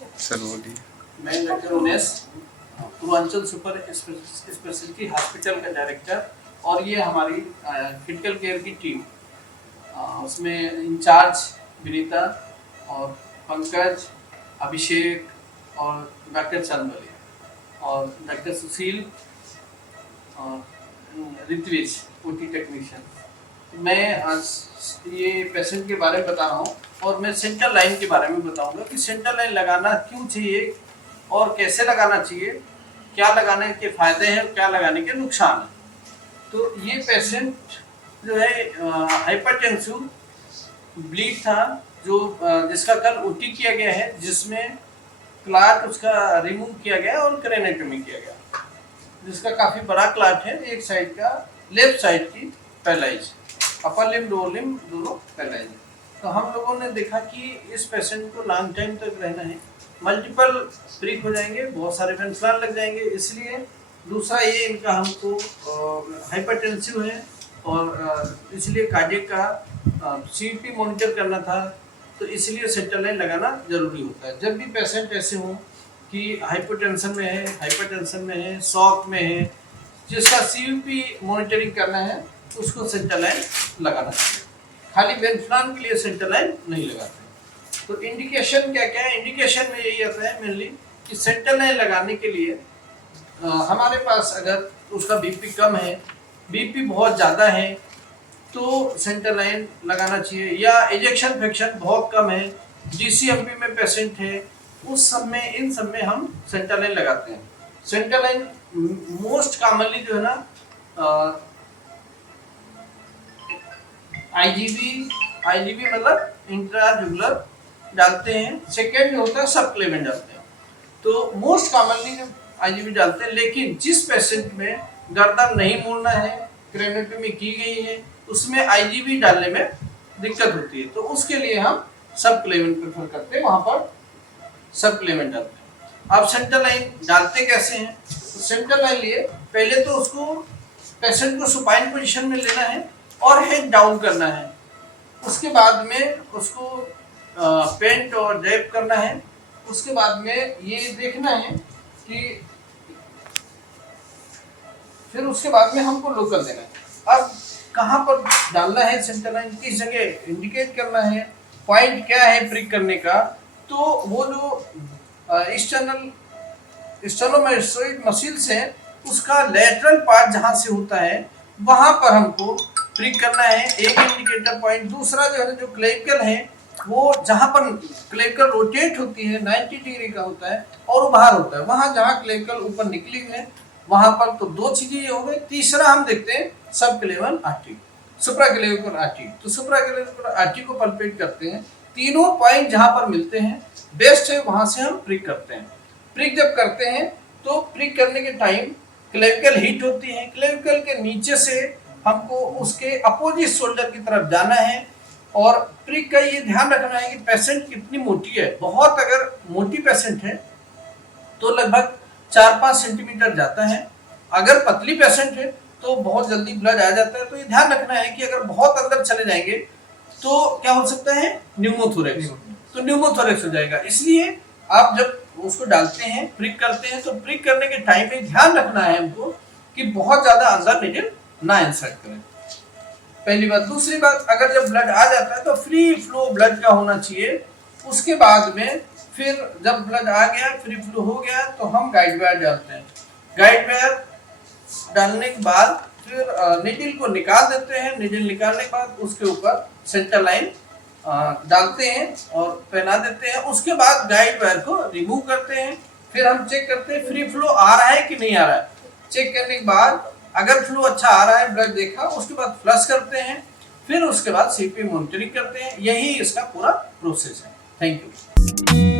Sir बोलिए। मैं doctor Umesh, Purvanchal super speciality hospital का डायरेक्टर, और ये हमारी क्रिटिकल केयर की टीम, उसमें इंचार्ज विनीता और पंकज, अभिषेक और डॉक्टर चंदवली और डॉक्टर सुशील और ऋत्विज ओटी टेक्नीशियन। मैं आज ये पेशेंट के बारे में बता रहा हूँ और मैं सेंट्रल लाइन के बारे में बताऊंगा कि सेंट्रल लाइन लगाना क्यों चाहिए और कैसे लगाना चाहिए, क्या लगाने के फायदे हैं और क्या लगाने के नुकसान हैं। तो ये पेशेंट जो है हाइपरटेंसिव ब्लीड था, जो जिसका कल ओटी किया गया है, जिसमें क्लाट उसका रिमूव किया गया और क्रेनेक्टोमी किया गया, जिसका काफ़ी बड़ा क्लाट है एक साइड का, लेफ्ट साइड की paralyse, upper limb lower limb दोनों पैरालाइज। तो हम लोगों ने देखा कि इस पेशेंट को लॉन्ग टाइम तक रहना है, मल्टीपल प्रिक हो जाएंगे, बहुत सारे वेंटिलेटर लग जाएंगे, इसलिए दूसरा ये इनका हमको हाइपरटेंसिव है और इसलिए कार्डियक का सीपी मॉनिटर करना था, तो इसलिए सेंट्रल लाइन लगाना जरूरी होता है। जब भी पेशेंट ऐसे हों कि हाइपरटेंशन में है, शॉक में है, जिसका सीपी मॉनिटरिंग करना है, उसको सेंट्रल लाइन लगाना चाहिए। खाली वेंटिलेटर के लिए सेंट्रल लाइन नहीं लगाते। तो इंडिकेशन क्या क्या है? इंडिकेशन में यही आता है मेनली कि सेंट्रल लाइन लगाने के लिए हमारे पास अगर उसका बीपी कम है, बीपी बहुत ज़्यादा है, तो सेंट्रल लाइन लगाना चाहिए, या इजेक्शन फ्रैक्शन बहुत कम है, डीसीएमपी में पेशेंट है, उस सब में, इन सब में हम सेंट्रल लाइन लगाते हैं। सेंट्रल लाइन मोस्ट कॉमनली जो है ना आईजीबी मतलब इंट्राजुगुलर डालते हैं, सेकेंड में होता है सब क्लेवेंट डालते हैं। तो मोस्ट कॉमनली आईजीबी डालते हैं, लेकिन जिस पेशेंट में गर्दन नहीं मोड़ना है, क्रेनेक्टोमी की गई है, उसमें आईजीबी डालने में दिक्कत होती है, तो उसके लिए हम सब क्लेवेंट प्रेफर करते हैं, वहाँ पर सब क्लेवेंट डालते हैं। अब सेंट्रल लाइन डालते कैसे हैं? तो सेंट्रल लाइन लिए पहले तो उसको पेशेंट को सुपाइन पोजीशन में लेना है और हेड डाउन करना है, उसके बाद में उसको पेंट और ड्रैप करना है, उसके बाद में ये देखना है कि फिर उसके बाद में हमको लोकल देना है। अब कहाँ पर डालना है सेंट्रल लाइन, किस जगह इंडिकेट करना है, पॉइंट क्या है प्रिक करने का, तो वो जो स्टर्नोमेटॉइड मसल्स है, उसका लेटरल पार्ट जहाँ से होता है वहाँ पर हमको प्रिक करना है, एक इंडिकेटर पॉइंट। दूसरा जो है, जो क्लेविकल है, वो जहाँ पर क्लेविकल रोटेट होती है 90 डिग्री का होता है और वो बाहर होता है, वहाँ जहाँ क्लेविकल ऊपर निकली हुई है वहाँ पर। तो दो चीजें हो गई। तीसरा हम देखते हैं सब क्लेविकल आर्टरी, सुप्रा क्लेविकल आर्टरी। तो सुप्रा क्लेविकल आर्टरी को पल्पेट करते हैं, तीनों पॉइंट जहाँ पर मिलते हैं बेस्ट है, वहाँ से हम प्रिक करते हैं। प्रिक जब करते हैं तो प्रिक करने के टाइम क्लेविकल हीट होती है, क्लेविकल के नीचे से हमको उसके अपोजिट शोल्डर की तरफ जाना है, और प्रिक का ये ध्यान रखना है कि पेशेंट कितनी मोटी है। बहुत अगर मोटी पेशेंट है तो लगभग 4-5 सेंटीमीटर जाता है, अगर पतली पेशेंट है तो बहुत जल्दी ब्लड आ जाता है। तो ये ध्यान रखना है कि अगर बहुत अंदर चले जाएंगे तो क्या हो सकता है, न्यूमोथोरेक्स, तो न्यूमोथोरेक्स हो जाएगा। इसलिए आप जब उसको डालते हैं, प्रिक करते हैं, तो प्रिक करने के टाइम पे ध्यान रखना है हमको कि बहुत ज्यादा अंदर नीडल ना इंसर्ट करें, पहली बात। दूसरी बात, अगर जब ब्लड आ जाता है तो फ्री फ्लो ब्लड का होना चाहिए। उसके बाद में फिर जब ब्लड आ गया, फ्री फ्लो हो गया, तो हम गाइड वायर डालते हैं। गाइड वायर डालने के बाद फिर नीडल को निकाल देते हैं। नीडल निकालने के बाद उसके ऊपर सेंट्रल लाइन डालते हैं और पहना देते हैं। उसके बाद गाइड वायर को रिमूव करते हैं। फिर हम चेक करते हैं फ्री फ्लो आ रहा है कि नहीं आ रहा है। चेक करने के बाद अगर फ्लो अच्छा आ रहा है, ब्लड देखा, उसके बाद फ्लश करते हैं, फिर उसके बाद सीपी मॉनिटरिंग करते हैं। यही इसका पूरा प्रोसेस है। Thank you.